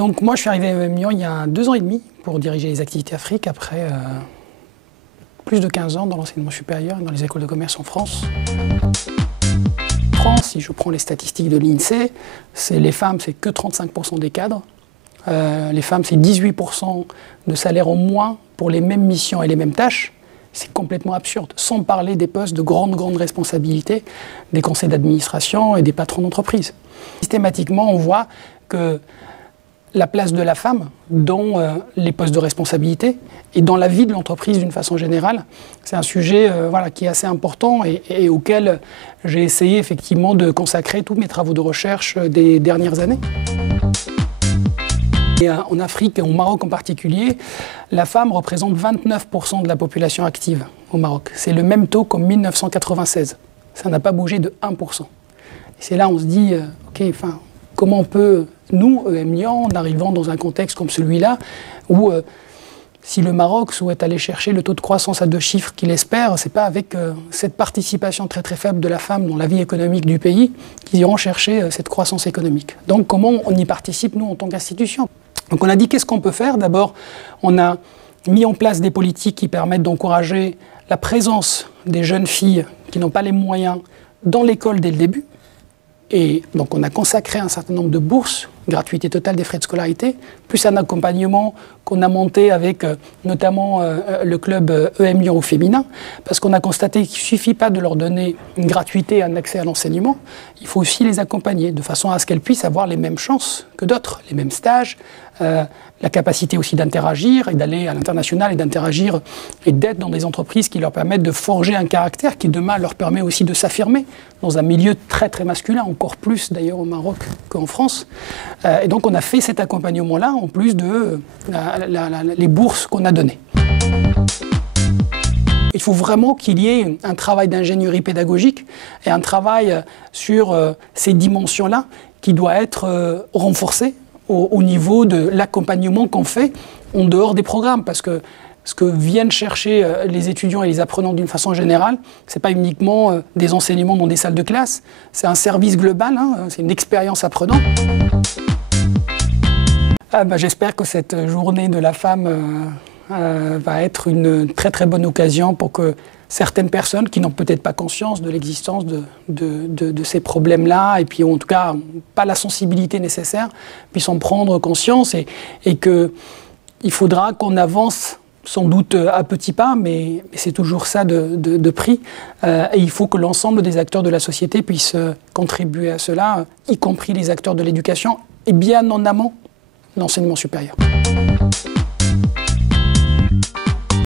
Donc moi, je suis arrivé à EM Lyon il y a 2 ans et demi pour diriger les activités Afrique après plus de 15 ans dans l'enseignement supérieur et dans les écoles de commerce en France. En France, si je prends les statistiques de l'INSEE, les femmes, c'est que 35% des cadres. Les femmes, c'est 18% de salaire en moins pour les mêmes missions et les mêmes tâches. C'est complètement absurde, sans parler des postes de grande responsabilité, des conseils d'administration et des patrons d'entreprise. Systématiquement, on voit que la place de la femme dans les postes de responsabilité et dans la vie de l'entreprise d'une façon générale, c'est un sujet qui est assez important et auquel j'ai essayé effectivement de consacrer tous mes travaux de recherche des dernières années. Et en Afrique et au Maroc en particulier, la femme représente 29% de la population active au Maroc. C'est le même taux qu'en 1996. Ça n'a pas bougé de 1%. Et c'est là où on se dit, comment on peut, nous, EM Lyon, en arrivant dans un contexte comme celui-là, où si le Maroc souhaite aller chercher le taux de croissance à 2 chiffres qu'il espère, ce n'est pas avec cette participation très faible de la femme dans la vie économique du pays qu'ils iront chercher cette croissance économique. Donc comment on y participe, nous, en tant qu'institution? Donc on a dit qu'est-ce qu'on peut faire. D'abord, on a mis en place des politiques qui permettent d'encourager la présence des jeunes filles qui n'ont pas les moyens dans l'école dès le début. Et donc on a consacré un certain nombre de bourses, gratuité totale des frais de scolarité, plus un accompagnement qu'on a monté avec notamment le club EM Lyon au féminin, parce qu'on a constaté qu'il ne suffit pas de leur donner une gratuité et un accès à l'enseignement, il faut aussi les accompagner de façon à ce qu'elles puissent avoir les mêmes chances que d'autres, les mêmes stages, la capacité aussi d'interagir et d'aller à l'international et d'interagir et d'être dans des entreprises qui leur permettent de forger un caractère qui demain leur permet aussi de s'affirmer dans un milieu très masculin, encore plus d'ailleurs au Maroc qu'en France. Et donc on a fait cet accompagnement-là en plus de les bourses qu'on a données. Il faut vraiment qu'il y ait un travail d'ingénierie pédagogique et un travail sur ces dimensions-là qui doit être renforcé au niveau de l'accompagnement qu'on fait en dehors des programmes. Parce que ce que viennent chercher les étudiants et les apprenants d'une façon générale, ce n'est pas uniquement des enseignements dans des salles de classe, c'est un service global, c'est une expérience apprenante. J'espère que cette journée de la femme va être une très bonne occasion pour que certaines personnes qui n'ont peut-être pas conscience de l'existence de ces problèmes-là, et puis en tout cas pas la sensibilité nécessaire, puissent en prendre conscience et qu'il faudra qu'on avance sans doute à petits pas, mais c'est toujours ça de prix. Et il faut que l'ensemble des acteurs de la société puissent contribuer à cela, y compris les acteurs de l'éducation, et bien en amont l'enseignement supérieur.